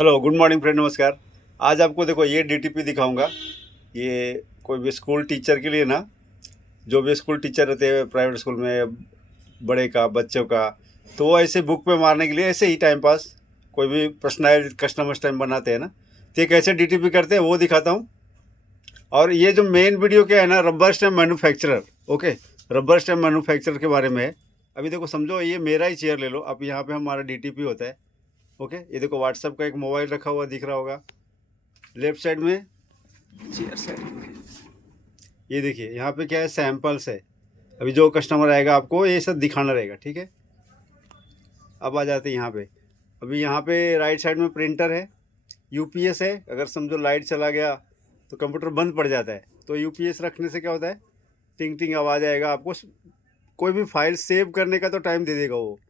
Hello, good morning friend, नमस्कार। आज आपको देखो ये डीटीपी दिखाऊंगा। ये कोई भी स्कूल टीचर के लिए ना, जो भी स्कूल टीचर रहते हैं प्राइवेट स्कूल में, बड़े का बच्चों का, तो वो ऐसे बुक पे मारने के लिए ऐसे ही टाइम पास कोई भी पर्सनलाइज कस्टमर स्टैम्प बनाते हैं ना, तो ये कैसे डीटीपी करते हैं वो दिखाता हूँ। और ये जो मेन वीडियो क्या है ना, rubber stamp manufacturer. Okay, rubber stamp manufacturer के बारे में है। अभी देखो, समझो ये मेरा ही चेयर ले लो। अब यहाँ पे हमारा डीटीपी होता है। ओके, ये देखो व्हाट्सएप का एक मोबाइल रखा हुआ दिख रहा होगा लेफ्ट साइड में, चेयर साइड में। ये देखिए यहाँ पे क्या है, सैंपल्स है। अभी जो कस्टमर आएगा आपको ये सब दिखाना रहेगा, ठीक है। अब आ जाते हैं यहाँ पे। अभी यहाँ पे राइट साइड में प्रिंटर है, यूपीएस है। अगर समझो लाइट चला गया तो कंप्यूटर बंद पड़ जाता है, तो यूपीएस रखने से क्या होता है, टिंग टिंग आवाज़ आएगा आपको। कोई भी फाइल सेव करने का तो टाइम दे देगा वो।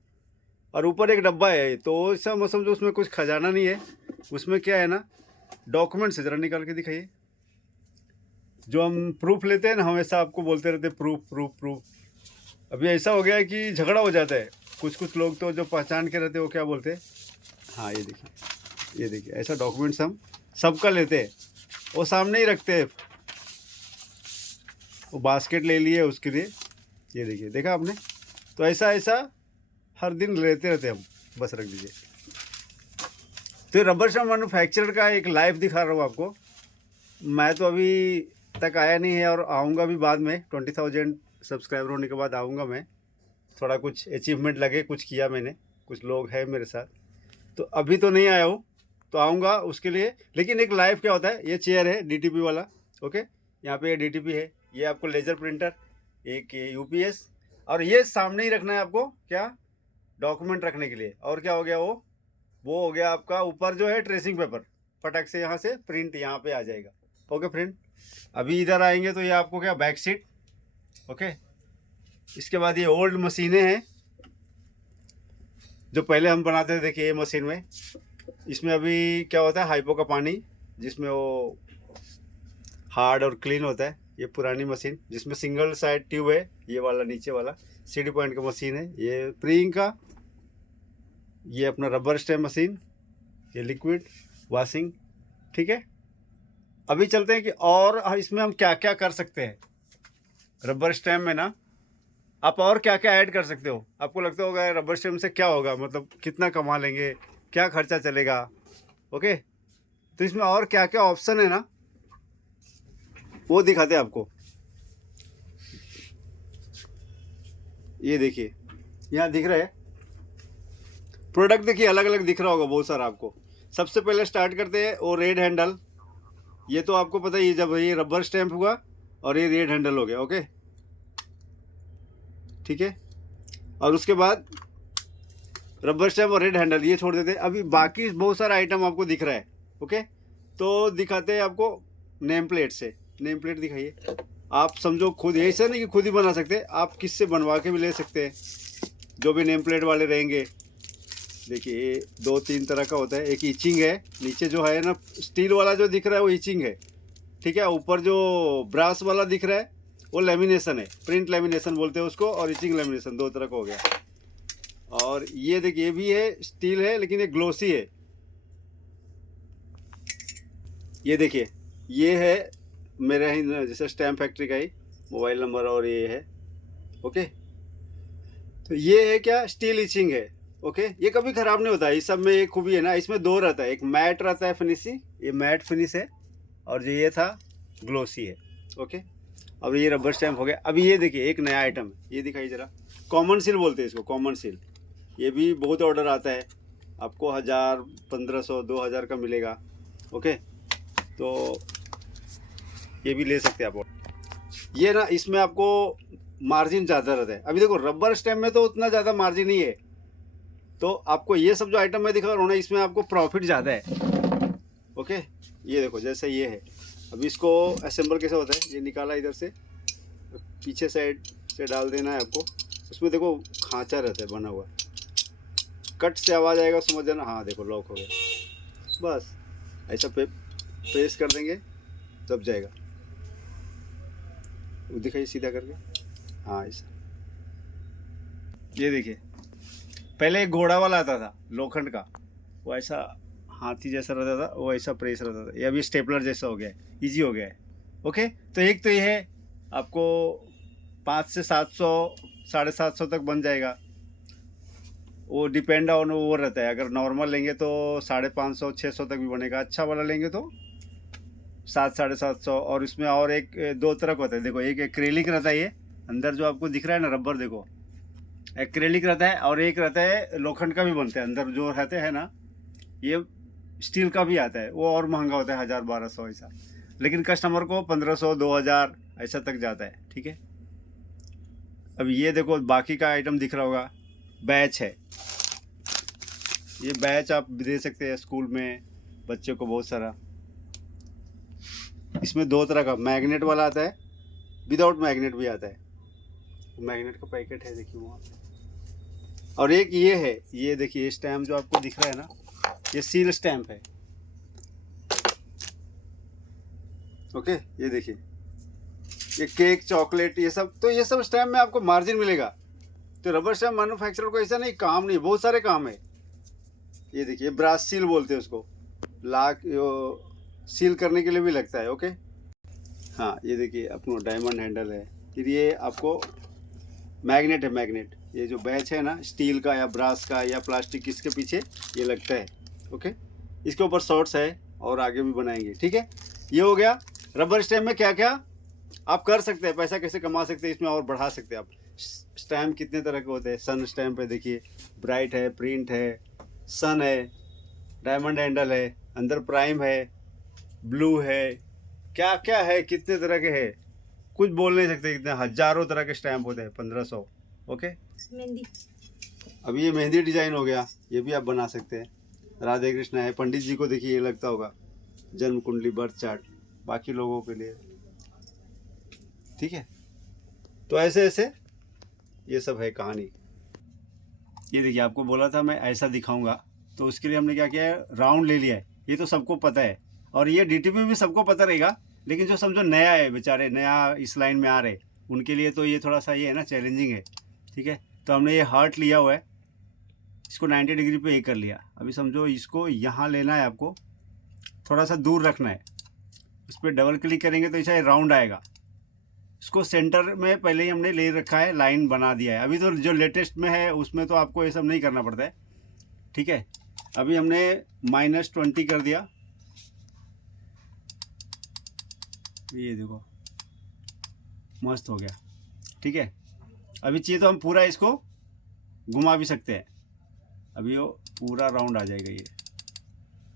और ऊपर एक डब्बा है, तो ऐसा मत समझो उसमें कुछ खजाना नहीं है। उसमें क्या है ना, डॉक्यूमेंट्स है। ज़रा निकाल के दिखाइए। जो हम प्रूफ लेते हैं ना, हमेशा आपको बोलते रहते हैं प्रूफ प्रूफ प्रूफ। अभी ऐसा हो गया है कि झगड़ा हो जाता है। कुछ कुछ लोग तो जो पहचान के रहते हैं वो क्या बोलते हैं, हाँ ये देखिए, ये देखिए ऐसा डॉक्यूमेंट्स हम सबका लेते हैं, वो सामने ही रखते हैं। वो बास्केट ले लिए उसके लिए, ये देखिए, देखा आपने। तो ऐसा ऐसा हर दिन लेते रहते हैं हम। बस रख दीजिए। तो ये रबर स्टैम्प मैन्युफैक्चरर का एक लाइव दिखा रहा हूँ आपको। मैं तो अभी तक आया नहीं है और आऊँगा भी बाद में। 20,000 सब्सक्राइबर होने के बाद आऊँगा मैं। थोड़ा कुछ अचीवमेंट लगे, कुछ किया मैंने, कुछ लोग हैं मेरे साथ, तो अभी तो नहीं आया हूँ, तो आऊँगा उसके लिए। लेकिन एक लाइव क्या होता है, ये चेयर है डीटीपी वाला। ओके, यहाँ पे ये डीटीपी है, ये आपको लेज़र प्रिंटर, एक ये यूपीएस, और ये सामने ही रखना है आपको, क्या, डॉक्यूमेंट रखने के लिए। और क्या हो गया, वो हो गया आपका ऊपर जो है ट्रेसिंग पेपर, फटक से यहाँ से प्रिंट यहाँ पे आ जाएगा। ओके फ्रेंड, अभी इधर आएंगे तो ये आपको क्या, बैक सीट। ओके, इसके बाद ये ओल्ड मशीनें हैं जो पहले हम बनाते थे। देखिए ये मशीन में, इसमें अभी क्या होता है, हाइपो का पानी, जिसमें वो हार्ड और क्लीन होता है। ये पुरानी मशीन जिसमें सिंगल साइड ट्यूब है, ये वाला नीचे वाला सीडी पॉइंट का मशीन है। ये प्रीइंक का, ये अपना रबर स्टैम्प मशीन, ये लिक्विड वॉशिंग, ठीक है। अभी चलते हैं कि और इसमें हम क्या क्या कर सकते हैं। रबर स्टैम्प में ना आप और क्या क्या ऐड कर सकते हो। आपको लगता होगा रबर स्टैम्प से क्या होगा, मतलब कितना कमा लेंगे, क्या खर्चा चलेगा। ओके, तो इसमें और क्या क्या ऑप्शन है ना, वो दिखाते हैं आपको। ये देखिए यहाँ दिख रहा है प्रोडक्ट, देखिए अलग अलग दिख रहा होगा बहुत सारा आपको। सबसे पहले स्टार्ट करते हैं वो रेड हैंडल। ये तो आपको पता ही है, जब ये रबर स्टैम्प हुआ और ये रेड हैंडल हो गया। ओके, ठीक है। और उसके बाद रबर स्टैम्प और रेड हैंडल ये छोड़ देते हैं। अभी बाकी बहुत सारा आइटम आपको दिख रहा है। ओके, तो दिखाते हैं आपको नेम प्लेट से। नेम प्लेट दिखाइए। आप समझो खुद, ऐसा नहीं कि खुद ही बना सकते, आप किससे बनवा के भी ले सकते हैं, जो भी नेम प्लेट वाले रहेंगे। देखिए ये 2-3 तरह का होता है। एक इचिंग है, नीचे जो है ना स्टील वाला जो दिख रहा है वो इचिंग है, ठीक है। ऊपर जो ब्रास वाला दिख रहा है वो लेमिनेशन है, प्रिंट लेमिनेशन बोलते हैं उसको, और इचिंग लेमिनेशन, दो तरह का हो गया। और ये देखिए ये भी है, स्टील है लेकिन ये ग्लोसी है। ये देखिए ये है मेरे ही जैसे स्टैम्प फैक्ट्री का ही मोबाइल नंबर, और ये है। ओके, तो ये है क्या, स्टील इचिंग है। ओके, ये कभी ख़राब नहीं होता है। इस सब में एक खूबी है ना, इसमें दो रहता है, एक मैट रहता है फिनिशिंग, ये मैट फिनिश है, और जो ये था ग्लोसी है। ओके, अब ये रबर स्टैम्प हो गया। अभी ये देखिए एक नया आइटम है, ये दिखाइए ज़रा। कॉमन सील बोलते हैं इसको, कॉमन सील। ये भी बहुत ऑर्डर आता है, आपको 1000, 1500, 2000 का मिलेगा। ओके, तो ये भी ले सकते हैं आप। ये ना इसमें आपको मार्जिन ज़्यादा रहता है। अभी देखो रबर स्टैम्प में तो उतना ज़्यादा मार्जिन नहीं है, तो आपको ये सब जो आइटम मैं दिखा रहा हूँ ना, इसमें आपको प्रॉफिट ज़्यादा है। ओके, ये देखो जैसे ये है। अब इसको असेंबल कैसे होता है, ये निकाला इधर से, पीछे साइड से डाल देना है आपको। उसमें देखो खांचा रहता है बना हुआ, कट से आवाज़ आएगा, समझ जाना। हाँ देखो लॉक हो गया, बस ऐसा प्रेस कर देंगे तब जाएगा। वो दिखाइए सीधा करके, हाँ ऐसा। ये देखिए पहले एक घोड़ा वाला आता था लोखंड का, वो ऐसा हाथी जैसा रहता था वो ऐसा प्रेस रहता था, ये अभी स्टेपलर जैसा हो गया है, ईजी हो गया है। ओके, तो एक तो ये है आपको 5 से 700 750 तक बन जाएगा। वो डिपेंड ऑन वो रहता है, अगर नॉर्मल लेंगे तो 550 600 तक भी बनेगा, अच्छा वाला लेंगे तो 700 और इसमें और एक दो तरह का होता है। देखो, एक एक्रेलिक रहता है, ये अंदर जो आपको दिख रहा है ना रबर, देखो एक्रेलिक रहता है, और एक रहता है लोखंड का भी बनता है, अंदर जो रहते हैं ना ये स्टील का भी आता है, वो और महंगा होता है 1000-1200 ऐसा, लेकिन कस्टमर को 1500-2000 ऐसा तक जाता है। ठीक है, अब ये देखो बाकी का आइटम दिख रहा होगा, बैच है, ये बैच आप दे सकते हैं स्कूल में बच्चों को बहुत सारा। इसमें दो तरह का मैग्नेट वाला आता है, विदाउट मैग्नेट भी आता है, मैग्नेट का पैकेट है देखिए वहाँ पे। और एक ये है, ये देखिए स्टैम्प जो आपको दिख रहा है ना, ये सील स्टैम्प है। ओके, ये देखिए ये केक चॉकलेट ये सब, तो ये सब स्टैम्प में आपको मार्जिन मिलेगा। तो रबर स्टैम्प मैन्युफैक्चरर को ऐसा नहीं काम नहीं, बहुत सारे काम है। ये देखिए ब्रास सील बोलते हैं उसको, लाक सील करने के लिए भी लगता है। ओके, हाँ ये देखिए अपना डायमंड हैंडल है। फिर ये आपको मैग्नेट है, मैग्नेट ये जो बैच है ना स्टील का या ब्रास का या प्लास्टिक, इसके पीछे ये लगता है। ओके, इसके ऊपर शॉर्ट्स है और आगे भी बनाएंगे। ठीक है, ये हो गया रबर स्टैम्प में क्या क्या आप कर सकते हैं, पैसा कैसे कमा सकते हैं इसमें और बढ़ा सकते हैं आप। स्टैम्प कितने तरह के होते हैं, सन स्टैम्प है देखिए, ब्राइट है, प्रिंट है, सन है, डायमंड हैंडल है, अंदर प्राइम है, ब्लू है, क्या क्या है, कितने तरह के हैं, कुछ बोल नहीं सकते, कितने हजारों तरह के स्टैम्प होते हैं, 1500। ओके, मेहंदी, अब ये मेहंदी डिजाइन हो गया, ये भी आप बना सकते हैं। राधे कृष्ण है, पंडित जी को देखिए ये लगता होगा, जन्म कुंडली, बर्थ चार्ट, बाकी लोगों के लिए। ठीक है, तो ऐसे ऐसे ये सब है कहानी। ये देखिए आपको बोला था मैं ऐसा दिखाऊंगा, तो उसके लिए हमने क्या किया है, राउंड ले लिया है। ये तो सबको पता है, और ये डीटीपी भी सबको पता रहेगा, लेकिन जो समझो नया है, बेचारे नया इस लाइन में आ रहे, उनके लिए तो ये थोड़ा सा ये है ना, चैलेंजिंग है। ठीक है, तो हमने ये हार्ट लिया हुआ है, इसको 90 डिग्री पे ये कर लिया। अभी समझो इसको यहाँ लेना है, आपको थोड़ा सा दूर रखना है, इस पर डबल क्लिक करेंगे तो ऐसा राउंड आएगा। इसको सेंटर में पहले ही हमने ले रखा है, लाइन बना दिया है। अभी तो जो लेटेस्ट में है उसमें तो आपको ये सब नहीं करना पड़ता है। ठीक है, अभी हमने -20 कर दिया, ये देखो मस्त हो गया। ठीक है, अभी चाहिए तो हम पूरा इसको घुमा भी सकते हैं, अभी वो पूरा राउंड आ जाएगा ये।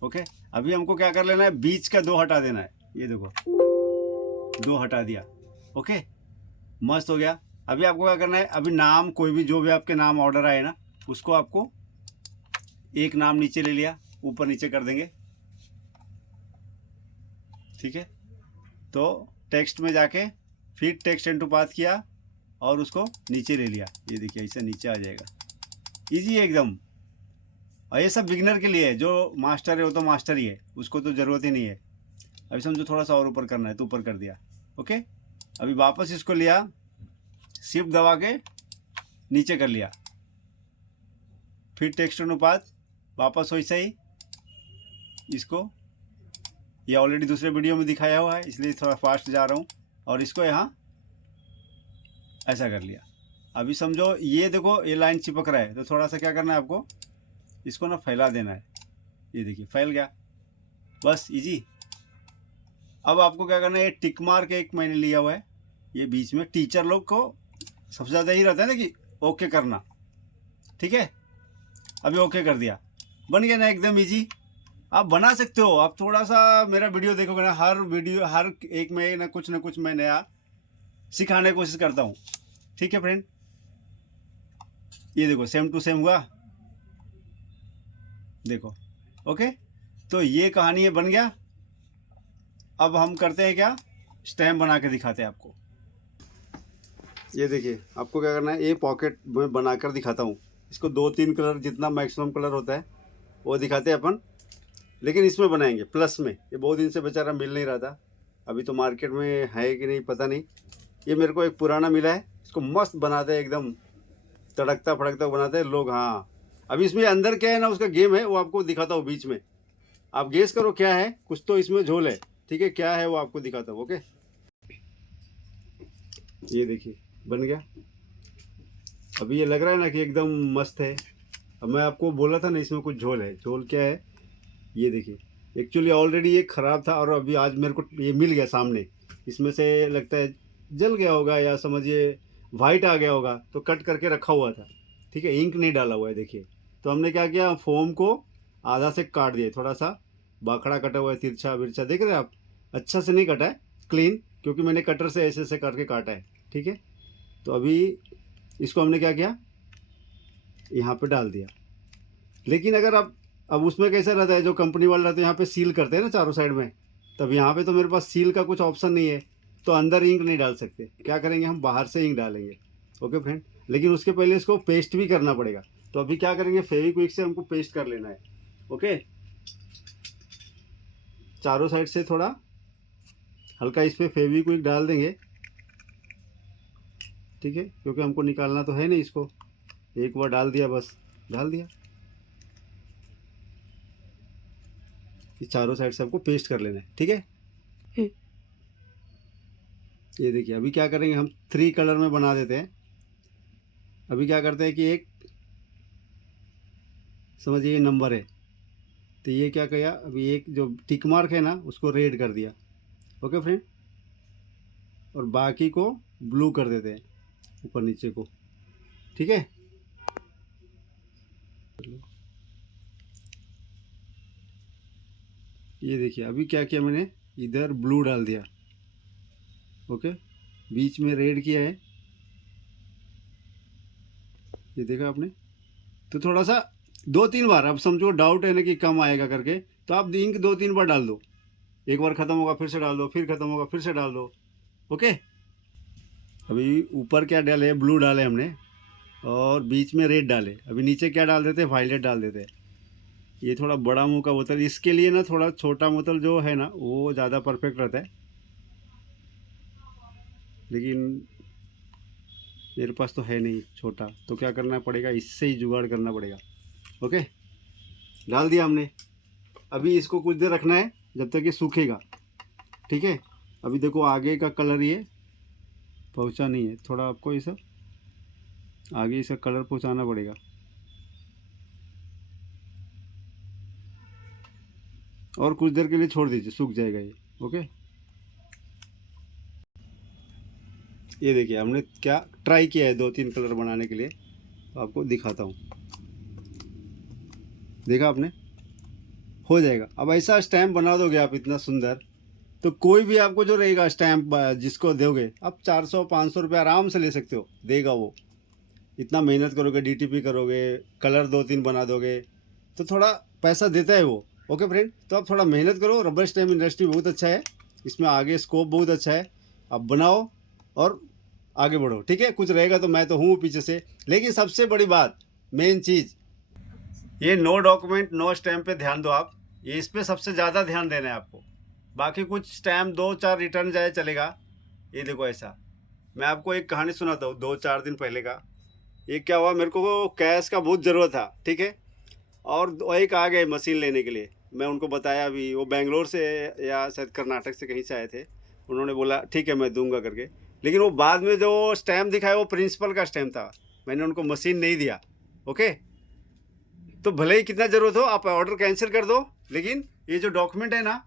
ओके, अभी हमको क्या कर लेना है, बीच का 2 हटा देना है, ये देखो 2 हटा दिया। ओके, मस्त हो गया। अभी आपको क्या करना है, अभी नाम कोई भी, जो भी आपके नाम ऑर्डर आए ना, उसको आपको एक नाम नीचे ले लिया, ऊपर नीचे कर देंगे। ठीक है, तो टेक्स्ट में जाके फिर टेक्स्ट एंड टू पाथ किया और उसको नीचे ले लिया, ये देखिए ऐसे नीचे आ जाएगा, इजी है एकदम। और ये सब बिगिनर के लिए है, जो मास्टर है वो तो मास्टर ही है, उसको तो ज़रूरत ही नहीं है। अभी समझो थोड़ा सा और ऊपर करना है तो ऊपर कर दिया। ओके, अभी वापस इसको लिया, शिफ्ट दबा के नीचे कर लिया, फिर टेक्स्ट अनुपात वापस वैसा ही, इसको ये ऑलरेडी दूसरे वीडियो में दिखाया हुआ है इसलिए थोड़ा फास्ट जा रहा हूँ, और इसको यहाँ ऐसा कर लिया। अभी समझो ये देखो ये लाइन चिपक रहा है, तो थोड़ा सा क्या करना है आपको, इसको ना फैला देना है, ये देखिए फैल गया, बस इजी। अब आपको क्या करना है, ये टिक मार्क एक मैंने लिया हुआ है, ये बीच में टीचर लोग को सबसे ज़्यादा ही रहता है ना कि ओके करना। ठीक है, अभी ओके कर दिया, बन गया ना एकदम इजी। आप बना सकते हो, आप थोड़ा सा मेरा वीडियो देखोगे ना, हर एक में ना कुछ मैं नया सिखाने की कोशिश करता हूँ। ठीक है फ्रेंड, ये देखो सेम टू सेम हुआ, देखो। ओके, तो ये कहानी है, बन गया। अब हम करते हैं क्या, स्टैम्प बना के दिखाते हैं आपको। ये देखिए आपको क्या करना है, ये पॉकेट में बनाकर दिखाता हूँ। इसको 2-3 कलर जितना मैक्सिमम कलर होता है वो दिखाते हैं अपन, लेकिन इसमें बनाएंगे प्लस में। ये बहुत दिन से बेचारा मिल नहीं रहा था, अभी तो मार्केट में है कि नहीं पता नहीं। ये मेरे को एक पुराना मिला है, इसको मस्त बनाते हैं, एकदम तड़कता फड़कता बनाते हैं लोग। हाँ, अभी इसमें अंदर क्या है ना, उसका गेम है, वो आपको दिखाता हूँ बीच में। आप गेस करो क्या है, कुछ तो इसमें झोल है, ठीक है, क्या है वो आपको दिखाता हूँ। ओके, ये देखिए बन गया। अभी ये लग रहा है ना कि एकदम मस्त है। अब मैं आपको बोला था ना इसमें कुछ झोल है, झोल क्या है ये देखिए। एक्चुअली ऑलरेडी ये ख़राब था और अभी आज मेरे को ये मिल गया सामने। इसमें से लगता है जल गया होगा या समझिए वाइट आ गया होगा, तो कट करके रखा हुआ था, ठीक है, इंक नहीं डाला हुआ है देखिए। तो हमने क्या किया, फोम को आधा से काट दिया, थोड़ा सा बाखड़ा कटा हुआ है, तिरछा बिरछा देख रहे हैं आप, अच्छा से नहीं कटा है, क्लीन, क्योंकि मैंने कटर से ऐसे ऐसे करके काटा है, ठीक है। तो अभी इसको हमने क्या किया, यहाँ पे डाल दिया। लेकिन अगर आप, अब उसमें कैसा रहता है, जो कंपनी वाले रहते हैं यहाँ पे सील करते हैं ना चारों साइड में, तब यहाँ पे तो मेरे पास सील का कुछ ऑप्शन नहीं है, तो अंदर इंक नहीं डाल सकते। क्या करेंगे, हम बाहर से इंक डालेंगे। ओके फ्रेंड, लेकिन उसके पहले इसको पेस्ट भी करना पड़ेगा। तो अभी क्या करेंगे, फेविक्विक से हमको पेस्ट कर लेना है। ओके, चारों साइड से थोड़ा हल्का इस पर फेविक्विक डाल देंगे, ठीक है, क्योंकि हमको निकालना तो है नहीं इसको। एक बार डाल दिया, बस डाल दिया। इस चारों साइड से हमको पेस्ट कर लेना है, ठीक है। ये देखिए अभी क्या करेंगे, हम 3 कलर में बना देते हैं। अभी क्या करते हैं कि एक समझिए ये नंबर है, तो ये क्या किया, अभी एक जो टिक मार्क है ना उसको रेड कर दिया। ओके फ्रेंड, और बाकी को ब्लू कर देते हैं, ऊपर नीचे को, ठीक है। ये देखिए अभी क्या किया मैंने, इधर ब्लू डाल दिया, ओके, बीच में रेड किया है, ये देखा आपने। तो थोड़ा सा 2-3 बार, अब समझो डाउट है ना कि कम आएगा करके, तो आप इंक 2-3 बार डाल दो। एक बार ख़त्म होगा फिर से डाल दो, फिर ख़त्म होगा फिर से डाल दो। ओके, अभी ऊपर क्या डाले, ब्लू डाले हमने, और बीच में रेड डाले। अभी नीचे क्या डाल देते हैं, वायलेट डाल देते हैं। ये थोड़ा बड़ा मुंह का बोतल, इसके लिए ना थोड़ा छोटा बोतल जो है ना वो ज़्यादा परफेक्ट रहता है, लेकिन मेरे पास तो है नहीं छोटा, तो क्या करना पड़ेगा, इससे ही जुगाड़ करना पड़ेगा। ओके, डाल दिया हमने। अभी इसको कुछ देर रखना है जब तक ये सूखेगा, ठीक है। अभी देखो आगे का कलर ये पहुंचा नहीं है, थोड़ा आपको ये सब आगे इसका कलर पहुंचाना पड़ेगा, और कुछ देर के लिए छोड़ दीजिए, सूख जाएगा ये। ओके, ये देखिए हमने क्या ट्राई किया है 2-3 कलर बनाने के लिए, तो आपको दिखाता हूँ। देखा आपने, हो जाएगा। अब ऐसा स्टैम्प बना दोगे आप इतना सुंदर, तो कोई भी आपको जो रहेगा स्टैम्प जिसको दोगे आप 400-500 रुपये आराम से ले सकते हो, देगा वो। इतना मेहनत करोगे, डीटीपी करोगे, कलर 2-3 बना दोगे, तो थोड़ा पैसा देता है वो। ओके फ्रेंड, तो आप थोड़ा मेहनत करो। रबर स्टैम्प इंडस्ट्री बहुत अच्छा है, इसमें आगे स्कोप बहुत अच्छा है। आप बनाओ और आगे बढ़ो, ठीक है। कुछ रहेगा तो मैं तो हूँ पीछे से, लेकिन सबसे बड़ी बात, मेन चीज़, ये नो डॉक्यूमेंट नो स्टैम्प पे ध्यान दो आप। ये इस पर सबसे ज़्यादा ध्यान देना है आपको। बाकी कुछ स्टैम्प 2-4 रिटर्न जाए चलेगा। ये देखो ऐसा, मैं आपको एक कहानी सुनाता हूँ 2-4 दिन पहले का। ये क्या हुआ, मेरे को कैश का बहुत ज़रूरत था, ठीक है, और एक आ गए मशीन लेने के लिए। मैं उनको बताया, अभी वो बेंगलोर से या शायद कर्नाटक से कहीं से आए थे। उन्होंने बोला ठीक है मैं दूंगा करके, लेकिन वो बाद में जो स्टैम्प दिखाया वो प्रिंसिपल का स्टैम्प था, मैंने उनको मशीन नहीं दिया। ओके, तो भले ही कितना ज़रूरत हो आप ऑर्डर कैंसिल कर दो, लेकिन ये जो डॉक्यूमेंट है ना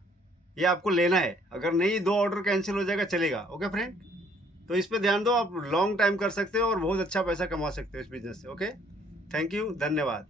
ये आपको लेना है। अगर नहीं, 2 ऑर्डर कैंसिल हो जाएगा चलेगा। ओके फ्रेंड, तो इस पे ध्यान दो, आप लॉन्ग टाइम कर सकते हो और बहुत अच्छा पैसा कमा सकते हो इस बिज़नेस से। ओके, थैंक यू, धन्यवाद।